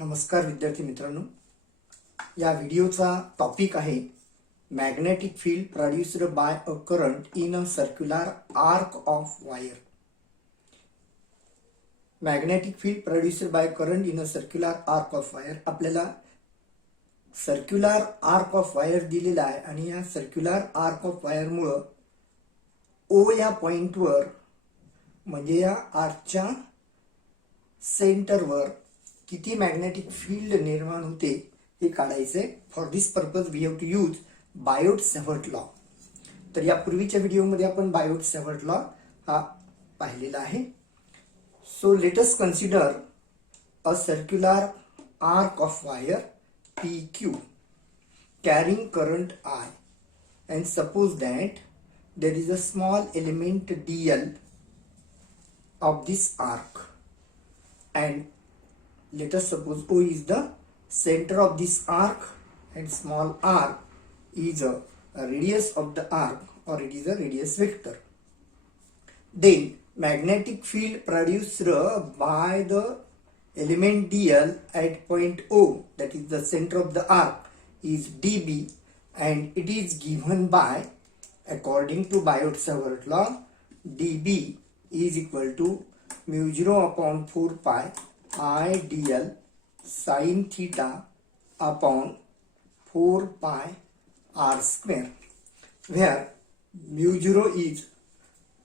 नमस्कार विद्यार्थी मित्रांनो, या व्हिडिओचा टॉपिक आहे magnetic field produced by a current in a circular arc of wire. Magnetic field produced by current in a circular arc of wire. आपल्याला circular arc of wire दिलेला आहे आणि या सर्क्युलर आर्क ऑफ वायर मुळे ओ या पॉइंटवर म्हणजे या आर्कच्या सेंटरवर किती magnetic field निर्माण होते हे काढायचे. For this purpose we have to use Biot Savart law. तर या पूर्वीच्या व्हिडिओमध्ये आपण बायोट-सॅवर्ट लॉ हा पाहिलेला आहे. So let us consider a circular arc of wire PQ carrying current I, and suppose that there is a small element dl of this arc, and let us suppose O is the center of this arc and small r is a radius of the arc, or it is a radius vector. Then magnetic field produced by the element dl at point O, that is the center of the arc, is dB, and it is given by, according to Biot-Savart law, dB is equal to mu 0 upon 4 pi I dl sin theta upon 4 pi r square, where mu 0 is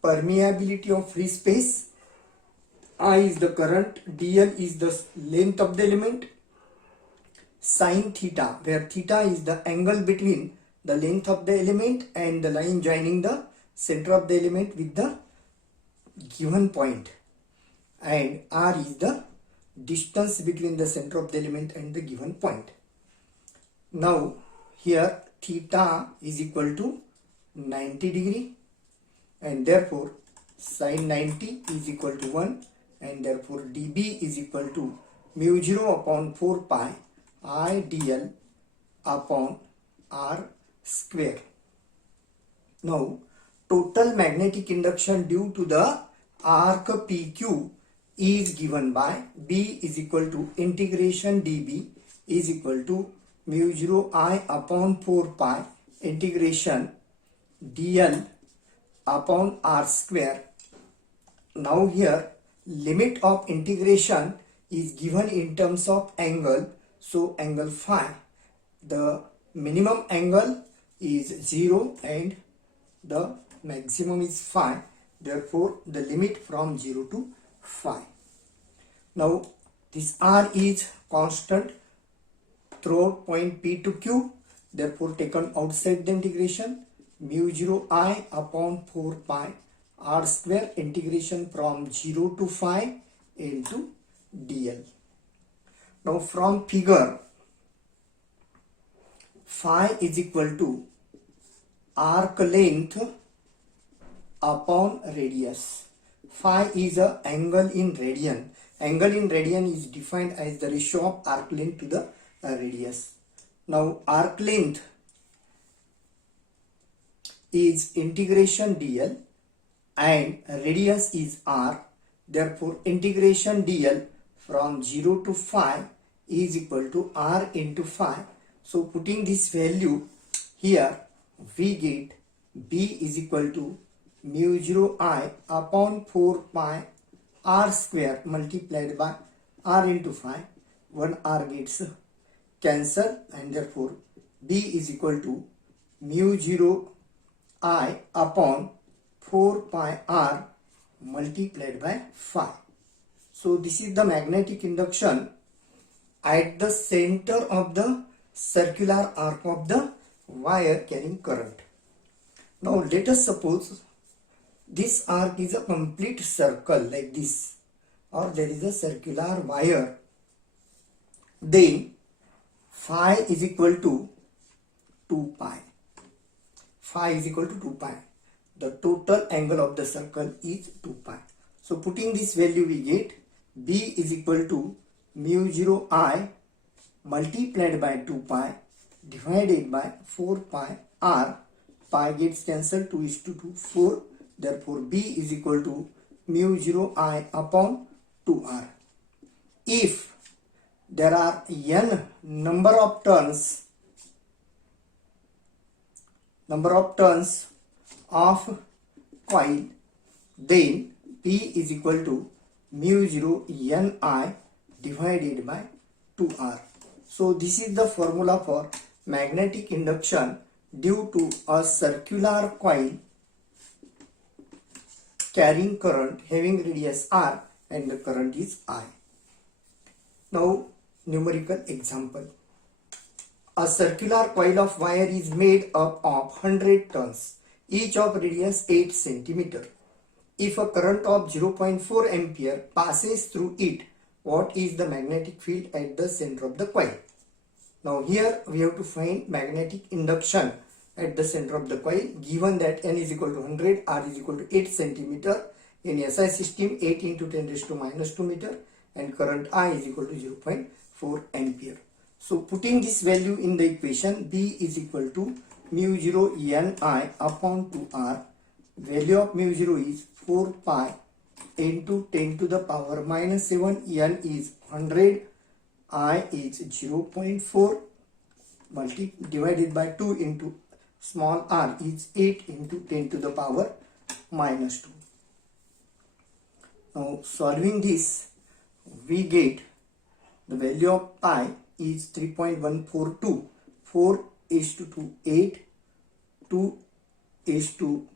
permeability of free space, I is the current, dl is the length of the element, sin theta, where theta is the angle between the length of the element and the line joining the center of the element with the given point, and r is the distance between the center of the element and the given point. Now here theta is equal to 90 degree, and therefore sin 90 is equal to 1, and therefore dB is equal to mu 0 upon 4 pi I dl upon r square. Now total magnetic induction due to the arc PQ is given by B is equal to integration dB is equal to mu 0 I upon 4 pi integration dl upon r square. Now here limit of integration is given in terms of angle, so angle phi, the minimum angle is 0 and the maximum is phi, therefore the limit from 0 to phi. Now this r is constant throughout point P to Q, therefore taken outside the integration, mu 0 I upon 4 pi r square integration from 0 to phi into dl. Now from figure, phi is equal to arc length upon radius. Phi is a angle in radian. Angle in radian is defined as the ratio of arc length to the radius. Now arc length is integration dl and radius is r, therefore integration dl from 0 to phi is equal to r into phi. So putting this value here, we get B is equal to mu 0 I upon 4 pi r square multiplied by r into phi. One r gets cancel, and therefore B is equal to mu 0 I upon 4 pi r multiplied by phi. So this is the magnetic induction at the center of the circular arc of the wire carrying current. Now let us suppose this arc is a complete circle like this, or there is a circular wire. Then phi is equal to 2 pi. Phi is equal to 2 pi. The total angle of the circle is 2 pi. So putting this value, we get B is equal to mu 0 I multiplied by 2 pi divided by 4 pi r. Pi gets cancelled, 2 is to 2, 4. Therefore B is equal to mu 0 I upon 2r. If there are n number of turns of coil, then P is equal to mu 0 Ni divided by 2R. So this is the formula for magnetic induction due to a circular coil carrying current having radius R and the current is I. Now numerical example. A circular coil of wire is made up of 100 turns, each of radius 8 cm. If a current of 0.4 ampere passes through it, what is the magnetic field at the center of the coil? Now here we have to find magnetic induction at the center of the coil, given that n is equal to 100, R is equal to 8 cm. In SI system, 8 into 10 raised to minus 2 meter, and current I is equal to 0.4 ampere. So putting this value in the equation, B is equal to mu 0 Ni upon 2R. Value of mu 0 is 4 pi into 10 to the power minus 7. N is 100, I is 0.4 divided by 2 into small r is 8 into 10 to the power minus 2. Now solving this, we get the value of pi is 3.142. 4 is to 2, 8, 2 is to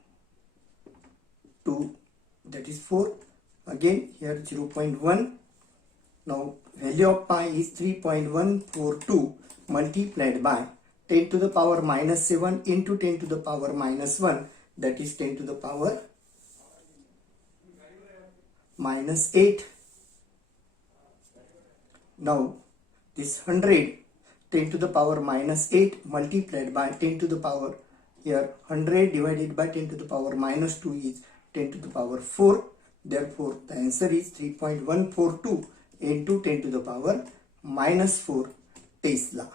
2, that is 4, again here 0.1. Now value of pi is 3.142 multiplied by 10 to the power minus 7 into 10 to the power minus 1, that is 10 to the power minus 8. Now this 100, 10 to the power minus 8 multiplied by 10 to the power, here 100 divided by 10 to the power minus 2 is 10 to the power 4. Therefore the answer is 3.142 into 10 to the power minus 4 Tesla.